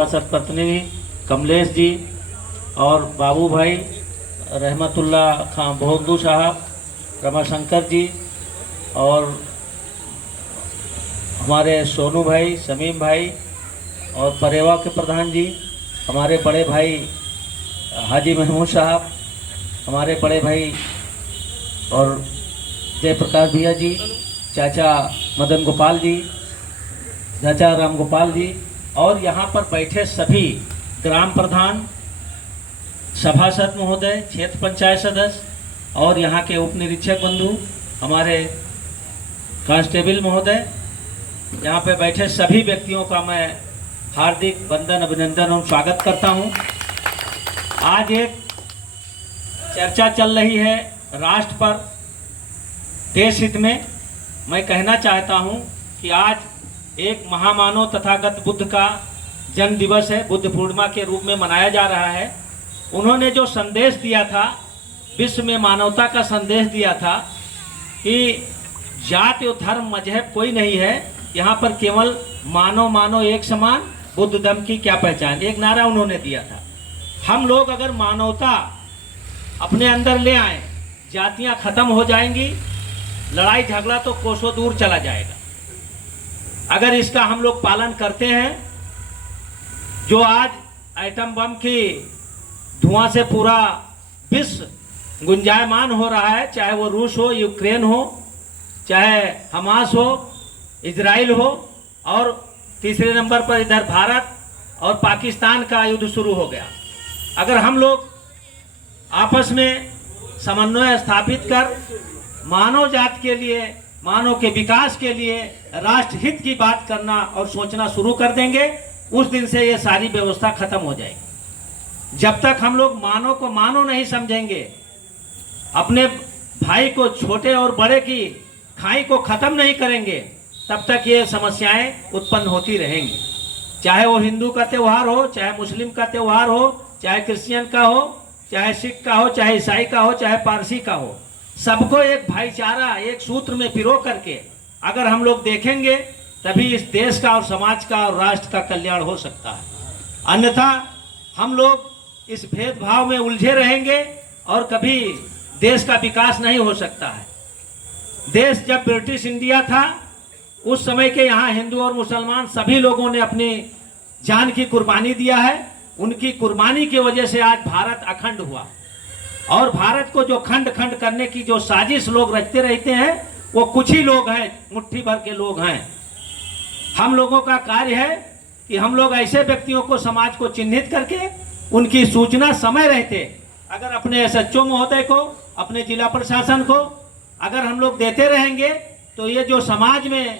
सरपत्नी कमलेश जी और बाबू भाई रहमतुल्ला खां भोंदू साहब, रमाशंकर जी और हमारे सोनू भाई, शमीम भाई और परेवा के प्रधान जी, हमारे बड़े भाई हाजी महमूद साहब, हमारे बड़े भाई और जयप्रकाश भैया जी, चाचा मदन गोपाल जी, चाचा राम गोपाल जी और यहाँ पर बैठे सभी ग्राम प्रधान, सभासद महोदय, क्षेत्र पंचायत सदस्य और यहाँ के उप निरीक्षक बंधु, हमारे कांस्टेबल महोदय, यहाँ पे बैठे सभी व्यक्तियों का मैं हार्दिक वंदन, अभिनंदन और स्वागत करता हूँ। आज एक चर्चा चल रही है राष्ट्र पर, देश हित में। मैं कहना चाहता हूँ कि आज एक महामानव तथागत बुद्ध का जन्म दिवस है, बुद्ध पूर्णिमा के रूप में मनाया जा रहा है। उन्होंने जो संदेश दिया था, विश्व में मानवता का संदेश दिया था कि जाति और धर्म मजहब कोई नहीं है, यहाँ पर केवल मानव मानव एक समान, बुद्ध धर्म की क्या पहचान, एक नारा उन्होंने दिया था। हम लोग अगर मानवता अपने अंदर ले आए, जातियाँ खत्म हो जाएंगी, लड़ाई झगड़ा तो कोसों दूर चला जाएगा। अगर इसका हम लोग पालन करते हैं, जो आज एटम बम की धुआं से पूरा विश्व गुंजायमान हो रहा है, चाहे वो रूस हो, यूक्रेन हो, चाहे हमास हो, इजराइल हो और तीसरे नंबर पर इधर भारत और पाकिस्तान का युद्ध शुरू हो गया। अगर हम लोग आपस में समन्वय स्थापित कर मानव जाति के लिए, मानव के विकास के लिए राष्ट्र हित की बात करना और सोचना शुरू कर देंगे, उस दिन से ये सारी व्यवस्था खत्म हो जाएगी। जब तक हम लोग मानव को मानव नहीं समझेंगे, अपने भाई को, छोटे और बड़े की खाई को खत्म नहीं करेंगे, तब तक ये समस्याएं उत्पन्न होती रहेंगी। चाहे वो हिंदू का त्यौहार हो, चाहे मुस्लिम का त्यौहार हो, चाहे क्रिश्चियन का हो, चाहे सिख का हो, चाहे ईसाई का हो, चाहे पारसी का हो, सबको एक भाईचारा, एक सूत्र में पिरो करके अगर हम लोग देखेंगे, तभी इस देश का और समाज का और राष्ट्र का कल्याण हो सकता है। अन्यथा हम लोग इस भेदभाव में उलझे रहेंगे और कभी देश का विकास नहीं हो सकता है। देश जब ब्रिटिश इंडिया था, उस समय के यहाँ हिंदू और मुसलमान सभी लोगों ने अपनी जान की कुर्बानी दिया है। उनकी कुर्बानी की वजह से आज भारत अखंड हुआ। और भारत को जो खंड खंड करने की जो साजिश लोग रचते रहते हैं, वो कुछ ही लोग हैं, मुट्ठी भर के लोग हैं। हम लोगों का कार्य है कि हम लोग ऐसे व्यक्तियों को, समाज को चिन्हित करके उनकी सूचना समय रहते अगर अपने एसएचओ महोदय को, अपने जिला प्रशासन को अगर हम लोग देते रहेंगे, तो ये जो समाज में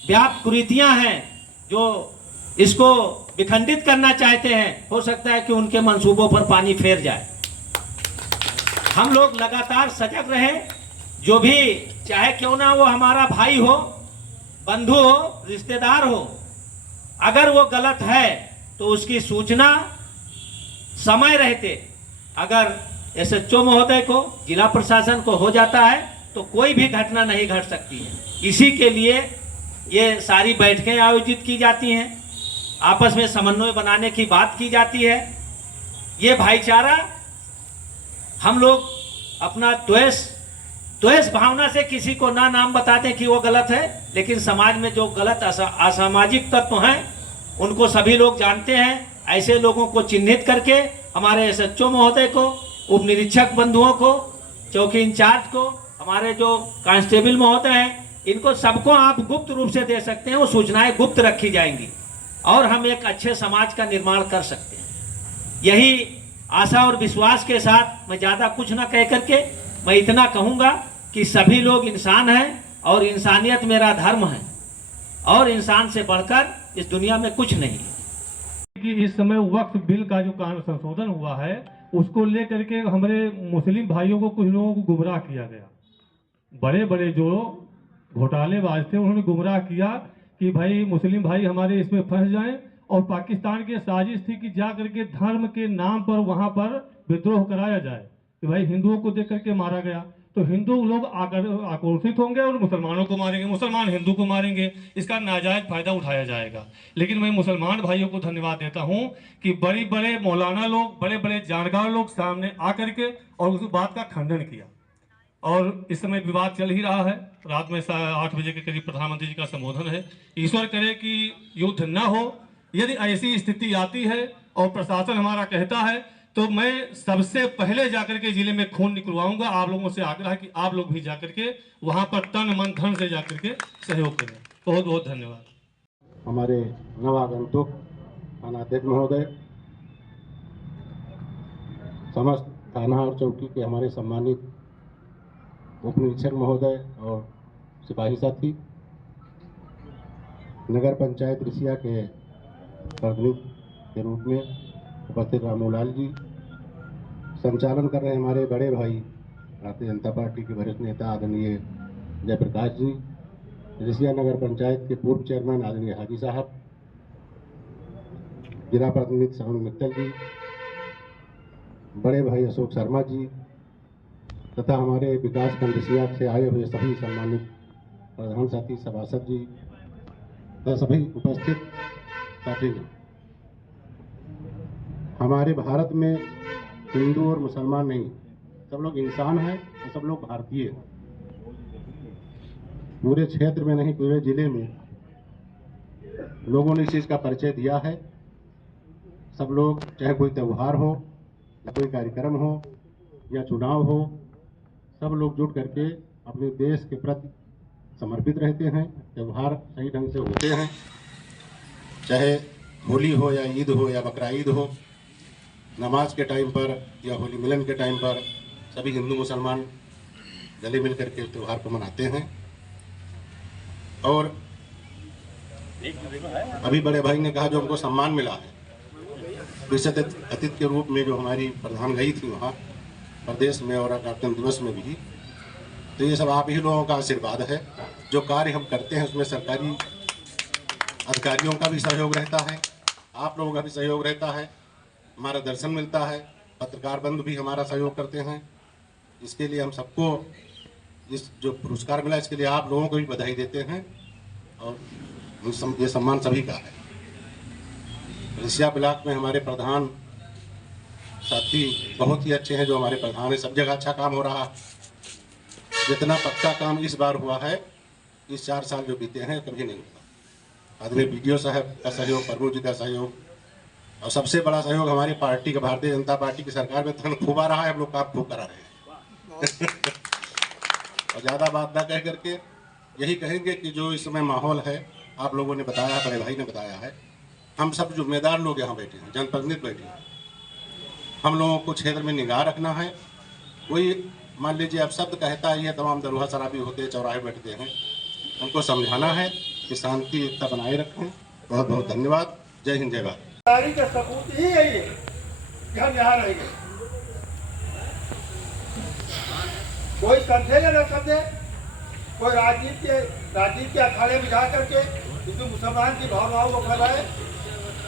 व्याप्त कुरीतियां हैं, जो इसको विखंडित करना चाहते हैं, हो सकता है कि उनके मंसूबों पर पानी फेर जाए। हम लोग लगातार सजग रहे। जो भी, चाहे क्यों ना वो हमारा भाई हो, बंधु हो, रिश्तेदार हो, अगर वो गलत है तो उसकी सूचना समय रहते अगर एसएचओ महोदय को, जिला प्रशासन को हो जाता है, तो कोई भी घटना नहीं घट सकती है। इसी के लिए ये सारी बैठकें आयोजित की जाती हैं, आपस में समन्वय बनाने की बात की जाती है। ये भाईचारा, हम लोग अपना द्वेष भावना से किसी को ना नाम बताते कि वो गलत है, लेकिन समाज में जो गलत असामाजिक तत्व हैं, उनको सभी लोग जानते हैं। ऐसे लोगों को चिन्हित करके हमारे एसएचओ महोदय को, उप निरीक्षक बंधुओं को, चौकी इंचार्ज को, हमारे जो कांस्टेबल महोदय हैं, इनको सबको आप गुप्त रूप से दे सकते हैं। वो सूचनाएं गुप्त रखी जाएंगी और हम एक अच्छे समाज का निर्माण कर सकते हैं। यही आशा और विश्वास के साथ मैं ज़्यादा कुछ ना कह करके मैं इतना कहूँगा कि सभी लोग इंसान हैं और इंसानियत मेरा धर्म है और इंसान से बढ़कर इस दुनिया में कुछ नहीं है। कि इस समय वक्फ बिल का जो कानून संशोधन हुआ है, उसको लेकर के हमारे मुस्लिम भाइयों को, कुछ लोगों को गुमराह किया गया। बड़े बड़े जो घोटालेबाज थे, उन्होंने गुमराह किया कि भाई मुस्लिम भाई हमारे इसमें फंस जाएं, और पाकिस्तान की साजिश थी कि जा करके धर्म के नाम पर वहां पर विद्रोह कराया जाए, कि भाई हिंदुओं को देख करके मारा गया। तो हिंदू लोग आक्रोशित होंगे और मुसलमानों को मारेंगे, मुसलमान हिंदू को मारेंगे, इसका नाजायज फायदा उठाया जाएगा। लेकिन मैं मुसलमान भाइयों को धन्यवाद देता हूं कि बड़े बड़े मौलाना लोग, बड़े बड़े जानकार लोग सामने आकर के और उस बात का खंडन किया। और इस समय विवाद चल ही रहा है। रात में 8 बजे के करीब प्रधानमंत्री जी का संबोधन है। ईश्वर करे कि युद्ध न हो। यदि ऐसी स्थिति आती है और प्रशासन हमारा कहता है तो मैं सबसे पहले जाकर के जिले में खून निकलवाऊंगा। आप लोगों से आग्रह है कि आप लोग भी जाकर के वहां पर तन मन धन से जाकर के सहयोग करें। बहुत बहुत धन्यवाद। हमारे नवागंतुक थानाध्यक्ष महोदय, समस्त थाना और चौकी के हमारे सम्मानित उप निरीक्षक महोदय और सिपाही साथी, नगर पंचायत रिसिया के प्रतिनिधि के रूप में उपस्थित रामूलाल जी, संचालन कर रहे हमारे बड़े भाई भारतीय जनता पार्टी के वरिष्ठ नेता आदरणीय जयप्रकाश जी, रिसिया नगर पंचायत के पूर्व चेयरमैन आदरणीय हाजी साहब, जिला प्रतिनिधि श्रवण मित्तल जी, बड़े भाई अशोक शर्मा जी तथा हमारे विकास खंड रिसिया से आए हुए सभी सम्मानित प्रधान साथी, सभासद जी तथा सभी उपस्थित साथी। हमारे भारत में हिंदू और मुसलमान नहीं, सब लोग इंसान हैं और सब लोग भारतीय हैं। पूरे क्षेत्र में नहीं, पूरे जिले में लोगों ने इस चीज़ का परिचय दिया है। सब लोग, चाहे कोई त्यौहार हो या कोई कार्यक्रम हो या चुनाव हो, सब लोग जुट करके अपने देश के प्रति समर्पित रहते हैं। त्यौहार सही ढंग से होते हैं, चाहे होली हो या ईद हो या बकरा ईद हो, नमाज के टाइम पर या होली मिलन के टाइम पर सभी हिंदू मुसलमान गले मिल करके त्यौहार को मनाते हैं। और अभी बड़े भाई ने कहा जो हमको सम्मान मिला है, विशेष अतिथि के रूप में जो हमारी प्रधान गई थी वहाँ प्रदेश में और गणतंत्र दिवस में भी, तो ये सब आप ही लोगों का आशीर्वाद है। जो कार्य हम करते हैं उसमें सरकारी अधिकारियों का भी सहयोग रहता है, आप लोगों का भी सहयोग रहता है, हमारा दर्शन मिलता है, पत्रकार बंधु भी हमारा सहयोग करते हैं। इसके लिए हम सबको इस जो पुरस्कार मिला इसके लिए आप लोगों को भी बधाई देते हैं और ये सम्मान सभी का है। रिसिया ब्लॉक में हमारे प्रधान साथी बहुत ही अच्छे हैं। जो हमारे प्रधान है, सब जगह अच्छा काम हो रहा है। जितना पक्का काम इस बार हुआ है, इस 4 साल जो बीते हैं कभी नहीं हुआ। आदमी BDO साहब का सहयोग, प्रभु जी का सहयोग और सबसे बड़ा सहयोग हमारी पार्टी का, भारतीय जनता पार्टी की सरकार में धन खूब आ रहा है। हम लोग काम खूब करा रहे हैं। और ज़्यादा बात ना कह करके यही कहेंगे कि जो इस समय माहौल है, आप लोगों ने बताया है, बड़े भाई ने बताया है, हम सब जिम्मेदार लोग यहाँ बैठे हैं, जनप्रतिनिधि बैठे हैं। हम लोगों को क्षेत्र में निगाह रखना है। कोई मान लीजिए अब शब्द कहता है, ये तमाम दरोहा शराबी होते हैं, चौराहे बैठते हैं, उनको समझाना है कि शांति एकता बनाए रखें। बहुत बहुत धन्यवाद। जय हिंद, जय भारत। तारीख का सबूत ही यही है कि हम यहाँ रहेंगे। कोई समझे या न समझे, कोई राजनीति के अखाड़े में जा करके हिंदू मुसलमान की भावनाओं को फैलाए,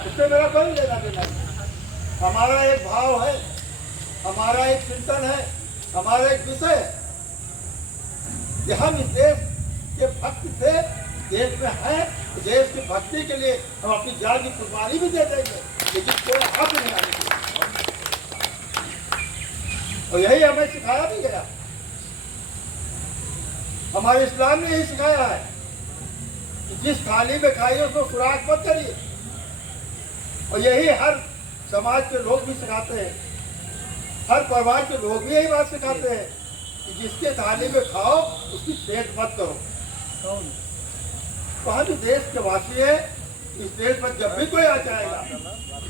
उससे मेरा कोई लेना देना नहीं। हमारा एक भाव है, हमारा एक चिंतन है, हमारा एक विषय है कि हम इस देश के भक्त से देश में हैं, तो देश की भक्ति के लिए हम अपनी जान की कुर्बानी भी दे देंगे, लेकिन कोई हक नहीं आने देगा। और यही हमें सिखाया भी गया। हमारे इस्लाम ने यही सिखाया है कि जिस थाली में खाइए उसको खुराक मत करिए। और यही हर समाज के लोग भी सिखाते हैं, हर परिवार के लोग भी यही बात सिखाते हैं कि जिसके थाली में खाओ उसकी पेट मत करो। तो हम देश के वासी है, इस देश पर जब भी कोई आ जाएगा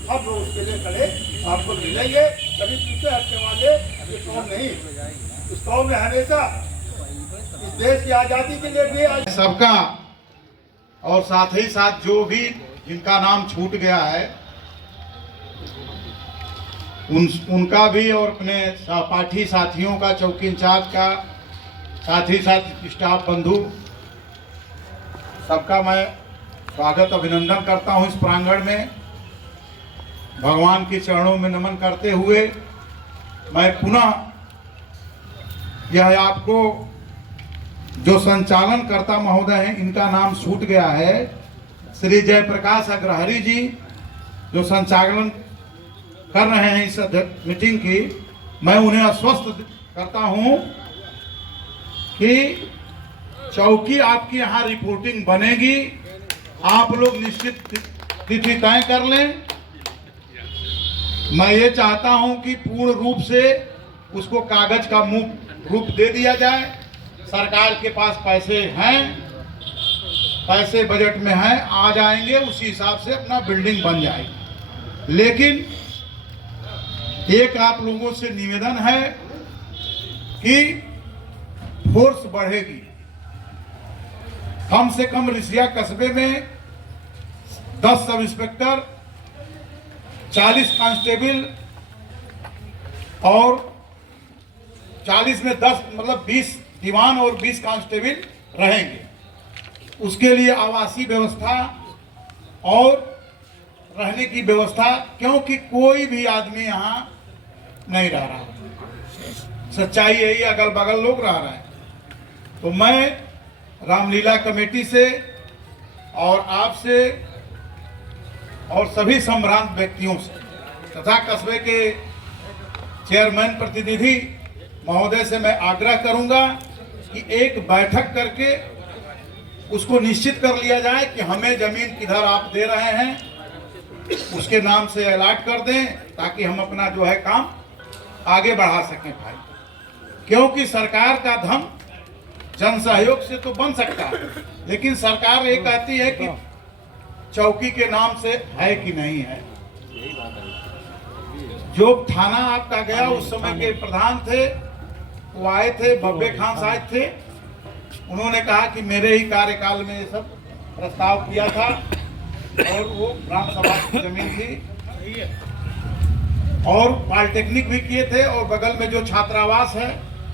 हम लोग उसके लिए खड़े आपको मिलेंगे। कभी पीछे हटने वाले ये कौम नहीं, इस कौम में हमेशा इस देश की आजादी के लिए भी सबका, और साथ ही साथ जो भी जिनका नाम छूट गया है उनका भी, और अपने सहपाठी साथियों का, चौकी इंचार्ज का, साथ ही साथ स्टाफ बंधु सबका मैं स्वागत अभिनंदन करता हूं इस प्रांगण में। भगवान के चरणों में नमन करते हुए मैं पुनः यह आपको जो संचालनकर्ता महोदय हैं इनका नाम छूट गया है, श्री जयप्रकाश अग्रहरी जी जो संचालन कर रहे हैं इस मीटिंग की, मैं उन्हें आश्वस्त करता हूं कि चौकी आपकी यहाँ रिपोर्टिंग बनेगी। आप लोग निश्चित तिथि तय कर लें। मैं ये चाहता हूं कि पूर्ण रूप से उसको कागज का मुफ्त रूप दे दिया जाए। सरकार के पास पैसे हैं, पैसे बजट में हैं, आ जाएंगे, उसी हिसाब से अपना बिल्डिंग बन जाएगी। लेकिन एक आप लोगों से निवेदन है कि फोर्स बढ़ेगी। कम से कम रिसिया कस्बे में 10 सब इंस्पेक्टर, 40 कांस्टेबल और 40 में 10 मतलब 20 दीवान और 20 कांस्टेबल रहेंगे। उसके लिए आवासीय व्यवस्था और रहने की व्यवस्था, क्योंकि कोई भी आदमी यहाँ नहीं रह रहा, सच्चाई यही, अगल बगल लोग रह रहे हैं। तो मैं रामलीला कमेटी से और आपसे और सभी संभ्रांत व्यक्तियों से तथा कस्बे के चेयरमैन प्रतिनिधि महोदय से मैं आग्रह करूंगा कि एक बैठक करके उसको निश्चित कर लिया जाए कि हमें जमीन किधर आप दे रहे हैं, उसके नाम से अलॉट कर दें, ताकि हम अपना जो है काम आगे बढ़ा सकें भाई। क्योंकि सरकार का धन जन सहयोग से तो बन सकता है, लेकिन सरकार ये कहती है कि चौकी के नाम से है कि नहीं है। जो थाना आपका गया उस समय के प्रधान थे, वो आए थे, बब्बे खान साहब थे, उन्होंने कहा कि मेरे ही कार्यकाल में ये सब प्रस्ताव किया था और वो ग्राम सभा की जमीन थी और पॉलिटेक्निक भी किए थे, और बगल में जो छात्रावास है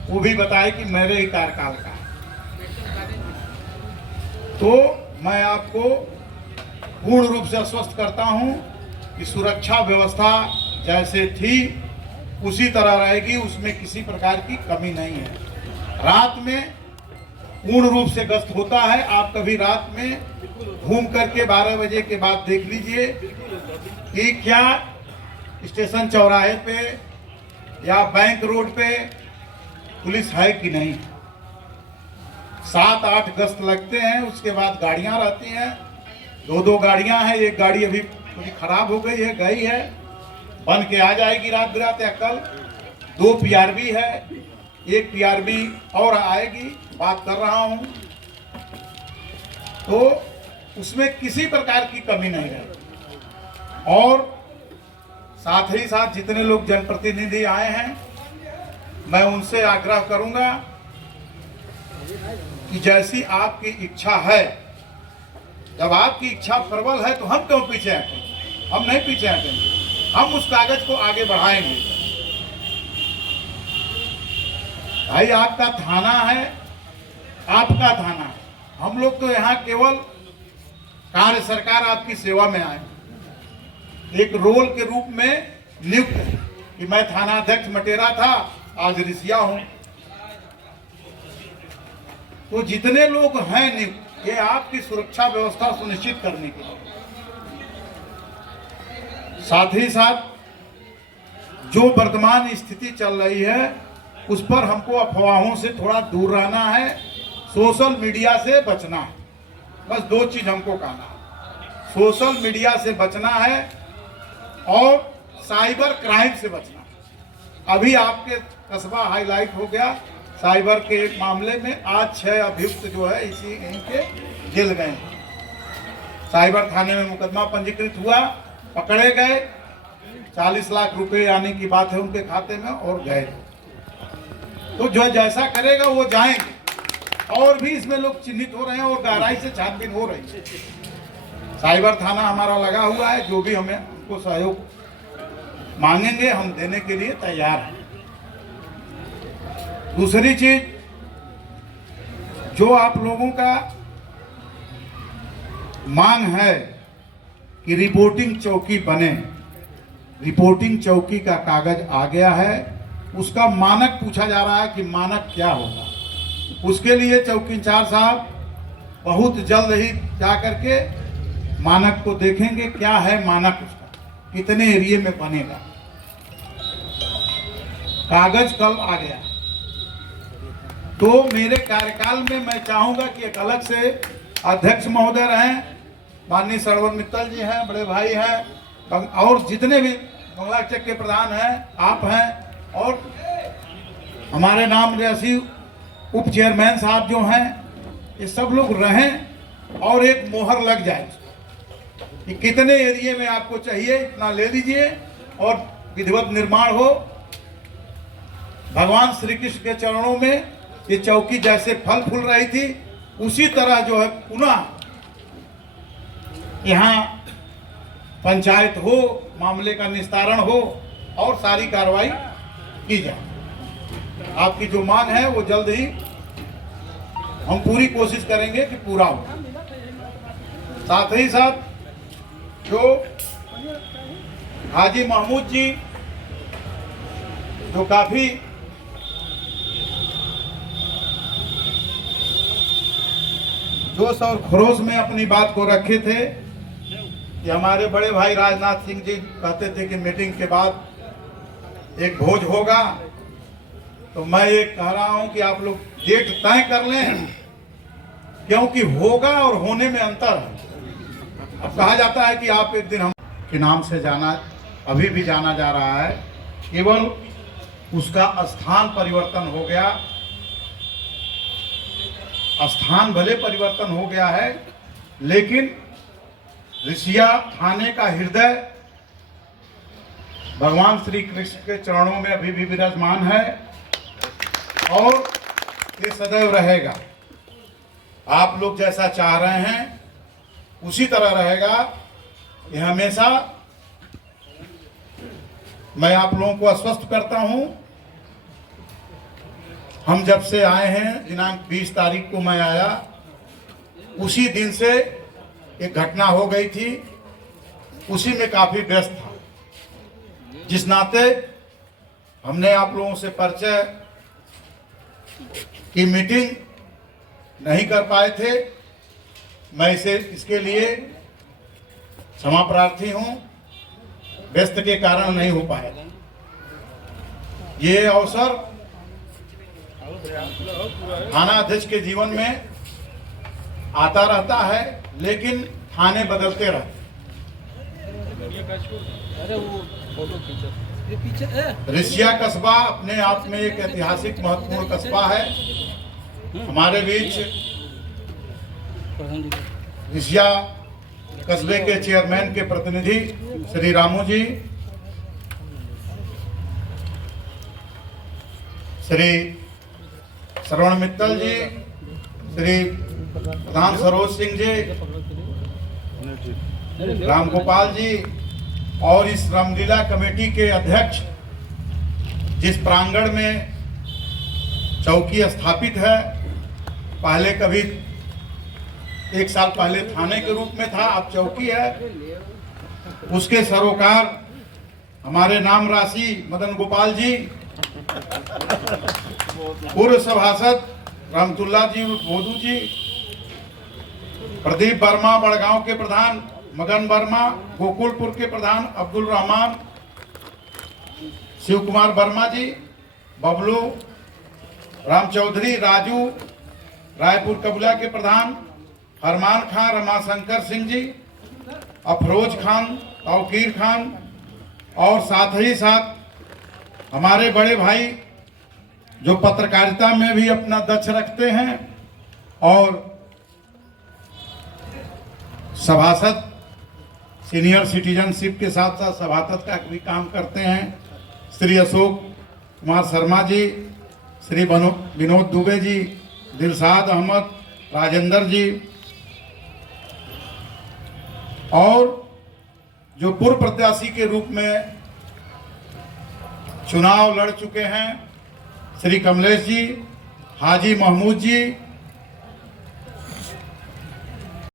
वो भी बताए कि मेरे ही कार्यकाल का। तो मैं आपको पूर्ण रूप से आश्वस्त करता हूं कि सुरक्षा व्यवस्था जैसे थी उसी तरह रहेगी, उसमें किसी प्रकार की कमी नहीं है। रात में पूर्ण रूप से गश्त होता है। आप कभी रात में घूम करके 12 बजे के बाद देख लीजिए कि क्या स्टेशन चौराहे पे या बैंक रोड पे पुलिस है कि नहीं। 7-8 गश्त लगते हैं, उसके बाद गाड़ियां रहती हैं, 2-2 गाड़ियां हैं। एक गाड़ी अभी थोड़ी खराब हो गई है, गई है, बन के आ जाएगी रात बिरात या कल। 2 पीआरबी है, 1 पीआरबी और आएगी, बात कर रहा हूं। तो उसमें किसी प्रकार की कमी नहीं है। और साथ ही साथ जितने लोग जनप्रतिनिधि आए हैं, मैं उनसे आग्रह करूंगा कि जैसी आपकी इच्छा है, जब आपकी इच्छा प्रबल है तो हम क्यों पीछे हटेंगे? हम नहीं पीछे हटेंगे, हम उस कागज को आगे बढ़ाएंगे। भाई आपका थाना है, आपका थाना है, हम लोग तो यहाँ केवल कार्य सरकार आपकी सेवा में आए, एक रोल के रूप में नियुक्त है कि मैं थाना अध्यक्ष मटेरा था, आज रिसिया हूं। तो जितने लोग हैं नियुक्त, ये आपकी सुरक्षा व्यवस्था सुनिश्चित करने के लिए। साथ ही साथ जो वर्तमान स्थिति चल रही है उस पर हमको अफवाहों से थोड़ा दूर रहना है, सोशल मीडिया से बचना है। बस 2 चीज हमको कहना है, सोशल मीडिया से बचना है और साइबर क्राइम से बचना है। अभी आपके कस्बा हाईलाइट हो गया साइबर के मामले में। आज 6 अभियुक्त जो है इसी इनके जेल गए हैं। साइबर थाने में मुकदमा पंजीकृत हुआ, पकड़े गए, 40 लाख रुपए आने की बात है उनके खाते में, और गए। तो जो जैसा करेगा वो जाएंगे। और भी इसमें लोग चिन्हित हो रहे हैं और गहराई से छानबीन हो रही है। साइबर थाना हमारा लगा हुआ है, जो भी हमें हमको सहयोग मांगेंगे हम देने के लिए तैयार हैं। दूसरी चीज, जो आप लोगों का मांग है कि रिपोर्टिंग चौकी बने, रिपोर्टिंग चौकी का कागज आ गया है, उसका मानक पूछा जा रहा है कि मानक क्या होगा। उसके लिए चौकी इंचार्ज साहब बहुत जल्द ही जा करके मानक को देखेंगे, क्या है मानक उसका, कितने एरिया में बनेगा। कागज कल आ गया, तो मेरे कार्यकाल में मैं चाहूंगा कि एक अलग से अध्यक्ष महोदय रहें, माननीय श्रवण मित्तल जी हैं, बड़े भाई हैं, और जितने भी बंगला चेक के प्रधान हैं, आप हैं, और हमारे नाम जैसी उप चेयरमैन साहब जो हैं, ये सब लोग रहें और एक मोहर लग जाए कि कितने एरिया में आपको चाहिए इतना ले लीजिए और विधिवत निर्माण हो। भगवान श्री कृष्ण के चरणों में ये चौकी जैसे फल फूल रही थी, उसी तरह जो है पुनः यहाँ पंचायत हो, मामले का निस्तारण हो और सारी कार्रवाई की जाए। आपकी जो मांग है वो जल्द ही हम पूरी कोशिश करेंगे कि पूरा हो। साथ ही साथ जो हाजी महमूद जी जो काफी जोश और खरोश में अपनी बात को रखे थे कि हमारे बड़े भाई राजनाथ सिंह जी कहते थे कि मीटिंग के बाद एक भोज होगा, तो मैं ये कह रहा हूं कि आप लोग डेट तय कर लें, क्योंकि होगा और होने में अंतर है। अब कहा जाता है कि आप एक दिन हम के नाम से जाना, अभी भी जाना जा रहा है, केवल उसका स्थान परिवर्तन हो गया। स्थान भले परिवर्तन हो गया है, लेकिन ऋषिया थाने का हृदय भगवान श्री कृष्ण के चरणों में अभी भी विराजमान है और ये सदैव रहेगा। आप लोग जैसा चाह रहे हैं उसी तरह रहेगा। ये हमेशा मैं आप लोगों को आश्वस्त करता हूं, हम जब से आए हैं, दिनांक 20 तारीख को मैं आया, उसी दिन से एक घटना हो गई थी, उसी में काफी व्यस्त था। जिस नाते हमने आप लोगों से परिचय की मीटिंग नहीं कर पाए थे, मैं इसके लिए क्षमा प्रार्थी हूं, व्यस्त के कारण नहीं हो पाया। ये अवसर थाना अध्यक्ष के जीवन में आता रहता है, लेकिन थाने बदलते रहते। ऋषिया कस्बा अपने आप में एक ऐतिहासिक महत्वपूर्ण कस्बा है। हमारे बीच ऋषिया कस्बे के चेयरमैन के प्रतिनिधि श्री रामू जी, श्री श्रवण मित्तल जी, श्री प्रधान सरोज सिंह जी, राम गोपाल जी, और इस रामलीला कमेटी के अध्यक्ष, जिस प्रांगण में चौकी स्थापित है, पहले कभी 1 साल पहले थाने के रूप में था, अब चौकी है, उसके सरोकार हमारे नाम राशि मदन गोपाल जी, पूर्व सभासद रामतुल्ला जी बोधू जी, प्रदीप वर्मा बड़गांव के प्रधान, मगन वर्मा गोकुलपुर के प्रधान, अब्दुल रहमान, शिव कुमार वर्मा जी, बबलू, राम चौधरी, राजू रायपुर कबूला के प्रधान, फरमान खान, रमाशंकर सिंह जी, अफरोज खान, तौकीर खान, और साथ ही साथ हमारे बड़े भाई जो पत्रकारिता में भी अपना दक्ष रखते हैं और सभासद सीनियर सिटीजनशिप के साथ साथ सभासद का भी काम करते हैं, श्री अशोक कुमार शर्मा जी, श्री विनोद दुबे जी, दिलशाद अहमद, राजेंद्र जी, और जो पूर्व प्रत्याशी के रूप में चुनाव लड़ चुके हैं, श्री कमलेश जी, हाजी महमूद जी,